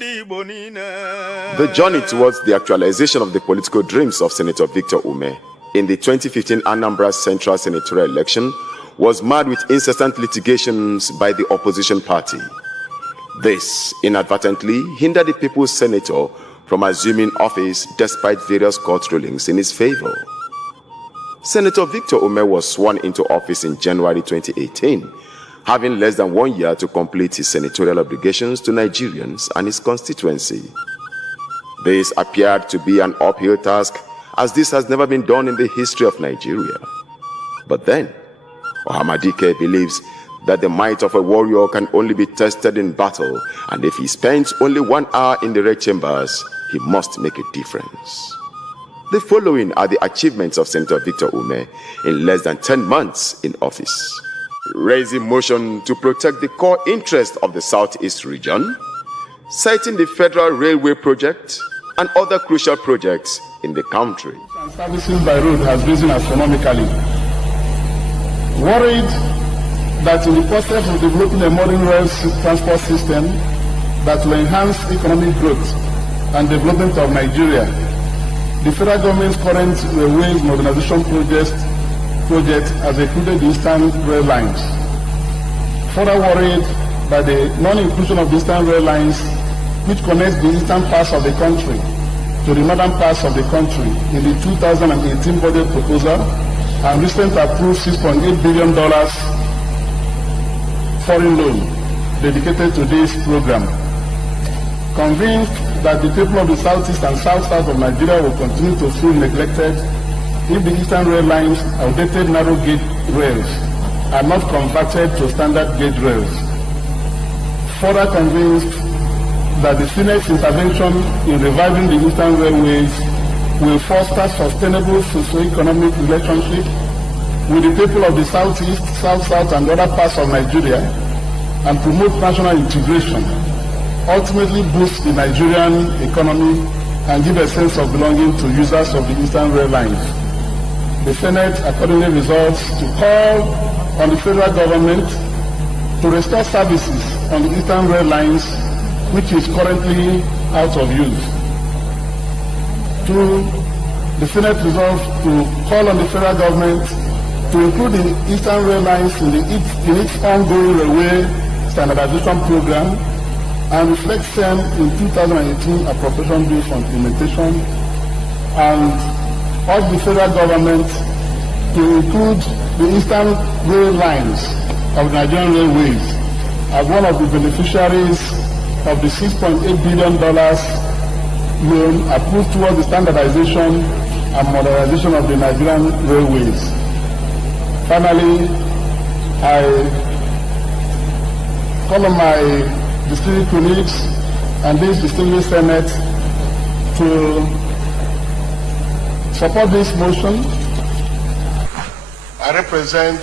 The journey towards the actualization of the political dreams of Senator Victor Umeh in the 2015 Anambra Central Senatorial election was marred with incessant litigations by the opposition party. This inadvertently hindered the People's Senator from assuming office despite various court rulings in his favor. Senator Victor Umeh was sworn into office in January 2018, having less than 1 year to complete his senatorial obligations to Nigerians and his constituency. This appeared to be an uphill task, as this has never been done in the history of Nigeria. But then, Ohamadike believes that the might of a warrior can only be tested in battle, and if he spends only 1 hour in the red chambers, he must make a difference. The following are the achievements of Senator Victor Umeh in less than 10 months in office. Raising motion to protect the core interest of the Southeast region, citing the Federal Railway project and other crucial projects in the country. Services by road has risen astronomically. Worried that in the process of developing a modern rail transport system that will enhance economic growth and development of Nigeria, the federal government's current railways modernization project has included the Eastern Rail Lines. Further worried by the non-inclusion of the Eastern Rail Lines, which connects the eastern parts of the country to the northern parts of the country in the 2018 budget proposal and recently approved $6.8 billion foreign loan dedicated to this program. Convinced that the people of the southeast and south-south of Nigeria will continue to feel neglected if the Eastern Rail Lines, outdated narrow gauge rails, are not converted to standard gauge rails. Further convinced that the Senate's intervention in reviving the Eastern Railways will foster sustainable socio-economic relationship with the people of the southeast, south-south, and other parts of Nigeria, and promote national integration, ultimately boost the Nigerian economy and give a sense of belonging to users of the Eastern Rail Lines. The Senate accordingly resolves to call on the federal government to restore services on the Eastern Rail Lines, which is currently out of use. The Senate resolves to call on the federal government to include the Eastern Rail Lines in its ongoing railway standardization program and reflect them in 2018 appropriation bill for implementation, and urge the federal government to include the Eastern Rail Lines of Nigerian Railways as one of the beneficiaries of the $6.8 billion loan approved towards the standardization and modernization of the Nigerian railways. Finally, I call on my distinguished colleagues and this distinguished Senate to support this motion. I represent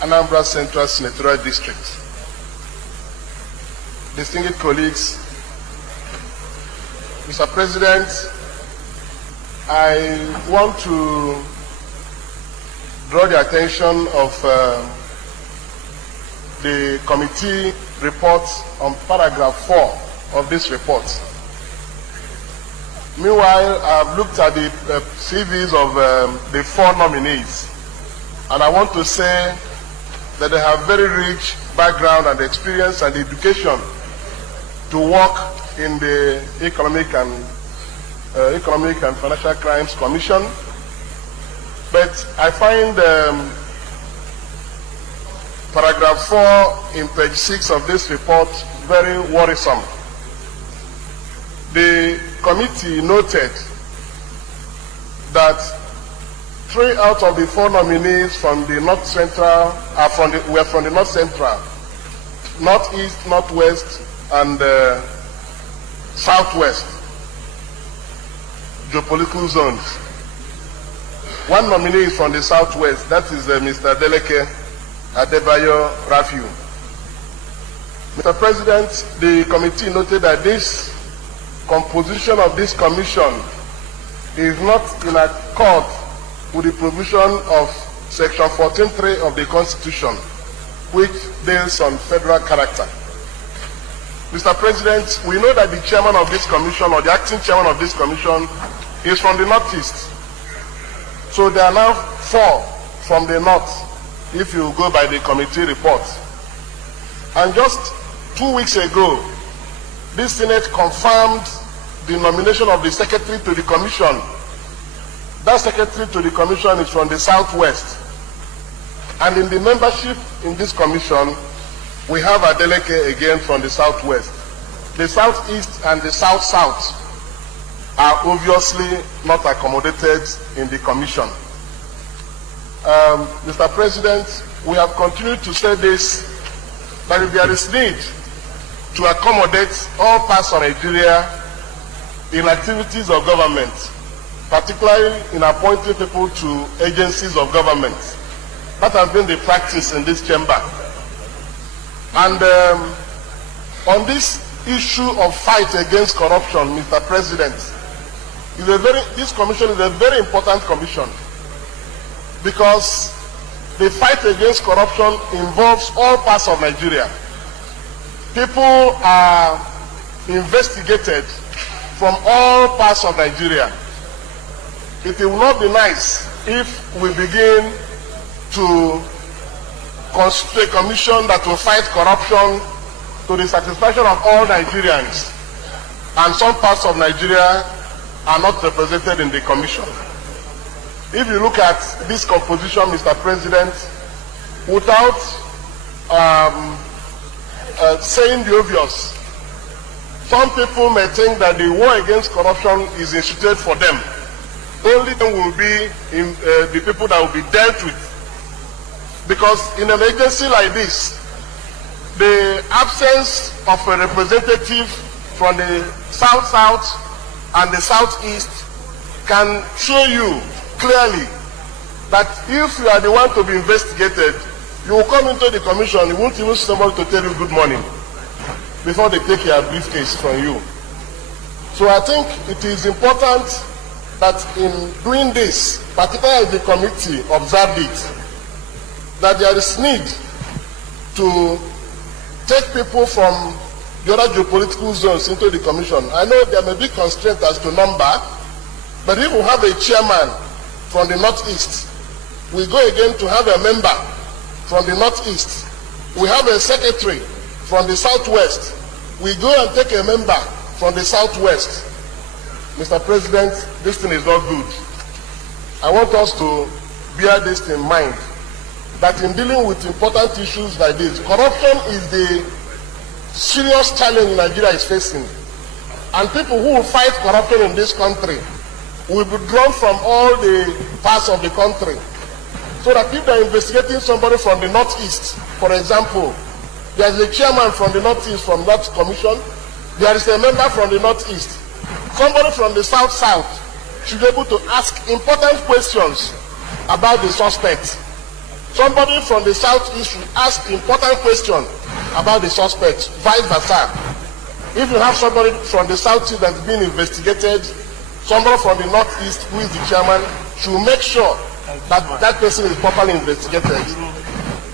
Anambra Central Senatorial District. Distinguished colleagues, Mr. President, I want to draw the attention of the committee report on paragraph 4 of this report. Meanwhile, I've looked at the CVs of the 4 nominees, and I want to say that they have very rich background and experience and education to work in the Economic and Financial Crimes Commission. But I find paragraph 4 in page 6 of this report very worrisome. The committee noted that 3 out of the 4 nominees from the North Central were from the North Central, Northeast, Northwest, and Southwest geopolitical zones. 1 nominee is from the Southwest, that is Mr. Deleke Adebayo Rafiu. Mr. President, the committee noted that this composition of this commission is not in accord with the provision of Section 14(3) of the Constitution, which deals on federal character. Mr. President, we know that the chairman of this commission or the acting chairman of this commission is from the Northeast. So there are now 4 from the North, if you go by the committee report. And just 2 weeks ago, this Senate confirmed the nomination of the secretary to the commission. That secretary to the commission is from the Southwest. And in the membership in this commission, we have a delegate again from the Southwest. The Southeast and the South-South are obviously not accommodated in the commission. Mr. President, we have continued to say this, that if there is need to accommodate all parts of Nigeria in activities of government, particularly in appointing people to agencies of government. That has been the practice in this chamber. And on this issue of fight against corruption, Mr. President, this commission is a very important commission because the fight against corruption involves all parts of Nigeria. People are investigated from all parts of Nigeria. It will not be nice if we begin to constitute a commission that will fight corruption to the satisfaction of all Nigerians, and some parts of Nigeria are not represented in the commission. If you look at this composition, Mr. President, without saying the obvious, some people may think that the war against corruption is instituted for them. Only them will be the people that will be dealt with. Because in an agency like this, the absence of a representative from the South-South and the Southeast can show you clearly that if you are the one to be investigated, you will come into the commission, you won't even see somebody to tell you good morning before they take your briefcase from you. So I think it is important that in doing this, particularly the committee observed it, that there is need to take people from the other geopolitical zones into the commission. I know there may be constraints as to number, but if we have a chairman from the Northeast, we go again to have a member from the Northeast. We have a secretary from the Southwest. We go and take a member from the Southwest. Mr. President, this thing is not good. I want us to bear this in mind, that in dealing with important issues like this, corruption is the serious challenge Nigeria is facing. And people who will fight corruption in this country will be drawn from all the parts of the country. So that if they're investigating somebody from the Northeast, for example, there is a chairman from the Northeast from that commission, there is a member from the Northeast. Somebody from the South-South should be able to ask important questions about the suspect. Somebody from the Southeast should ask important questions about the suspect, vice versa. If you have somebody from the Southeast that's being investigated, somebody from the Northeast who is the chairman should make sure that that person is properly investigated.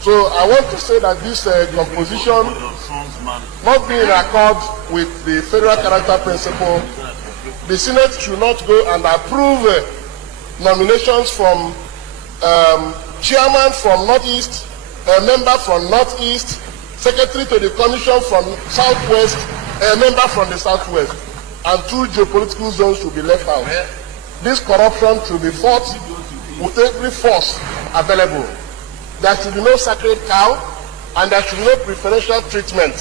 So I want to say that this composition, not being in accord with the federal character principle, the Senate should not go and approve nominations from chairman from Northeast, a member from Northeast, secretary to the commission from Southwest, a member from the Southwest, and 2 geopolitical zones should be left out. This corruption should be fought with every force available. There should be no sacred cow, and there should be no preferential treatment.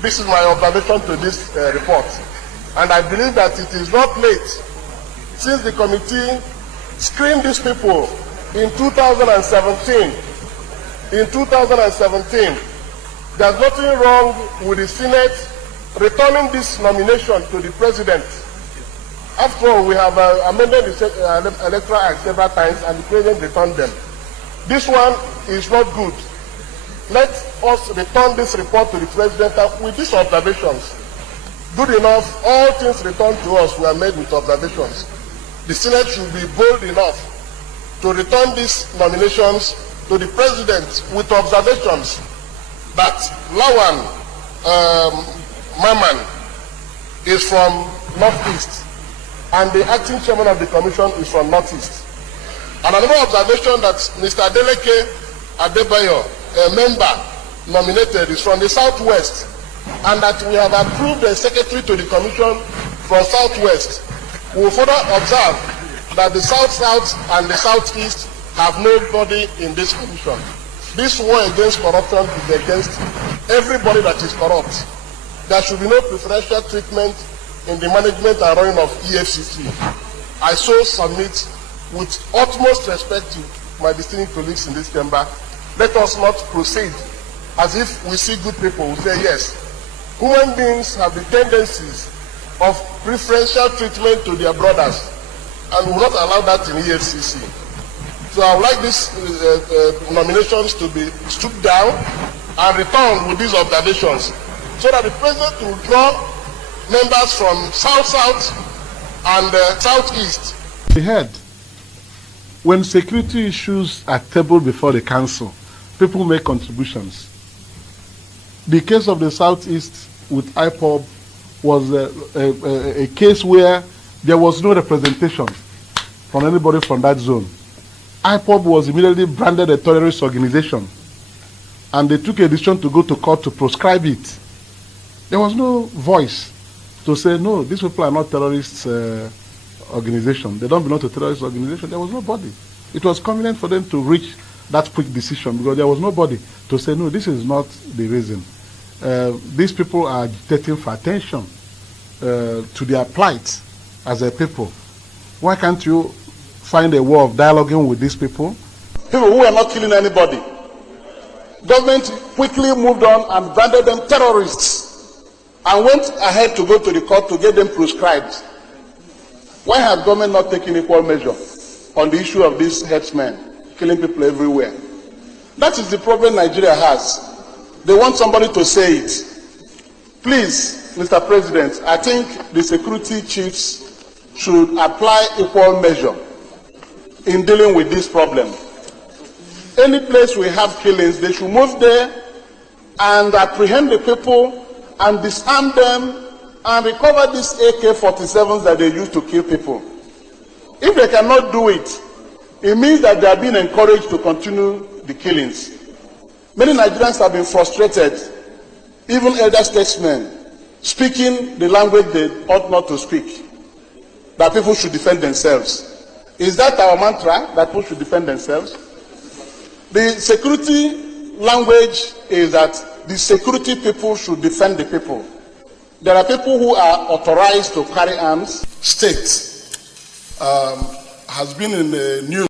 This is my observation to this report. And I believe that it is not late, since the committee screened these people in 2017. In 2017, there's nothing wrong with the Senate returning this nomination to the President. After all, we have amended the Electoral Act several times, and the President returned them. This one is not good. Let us return this report to the President with these observations. Good enough, all things returned to us were made with observations. The Senate should be bold enough to return these nominations to the President with observations that Lawan Maman is from Northeast, and the acting chairman of the commission is from Northeast. And another observation that Mr. Adeleke Adebayo, a member nominated, is from the Southwest, and that we have approved a secretary to the commission from Southwest. We will further observe that the South-South and the Southeast have nobody in this commission. This war against corruption is against everybody that is corrupt. There should be no preferential treatment in the management and running of EFCC. I so submit with utmost respect to my distinguished colleagues in this chamber. Let us not proceed as if we see good people who say yes. Human beings have the tendencies of preferential treatment to their brothers, and we will not allow that in EFCC. So I would like these nominations to be stood down and returned with these observations, so that the president will draw members from South-South and South-East. We heard when security issues are tabled before the council, people make contributions. The case of the Southeast with IPOB was a case where there was no representation from anybody from that zone. IPOB was immediately branded a terrorist organization, and they took a decision to go to court to proscribe it. There was no voice to say, no, these people are not terrorist organization. They don't belong to terrorist organization. There was nobody. It was convenient for them to reach that quick decision because there was nobody to say, no, this is not the reason. These people are agitating for attention to their plight as a people. Why can't you find a way of dialoguing with these people? People who are not killing anybody. Government quickly moved on and branded them terrorists and went ahead to go to the court to get them proscribed. Why has government not taken equal measure on the issue of these headsmen killing people everywhere? That is the problem Nigeria has. They want somebody to say it. Please, Mr. President, I think the security chiefs should apply equal measure in dealing with this problem. Any place we have killings, they should move there and apprehend the people and disarm them and recover these AK-47s that they use to kill people. If they cannot do it, it means that they are being encouraged to continue the killings. Many Nigerians have been frustrated, even elder statesmen, speaking the language they ought not to speak, that people should defend themselves. Is that our mantra, that people should defend themselves? The security language is that the security people should defend the people. There are people who are authorized to carry arms. State has been in the news.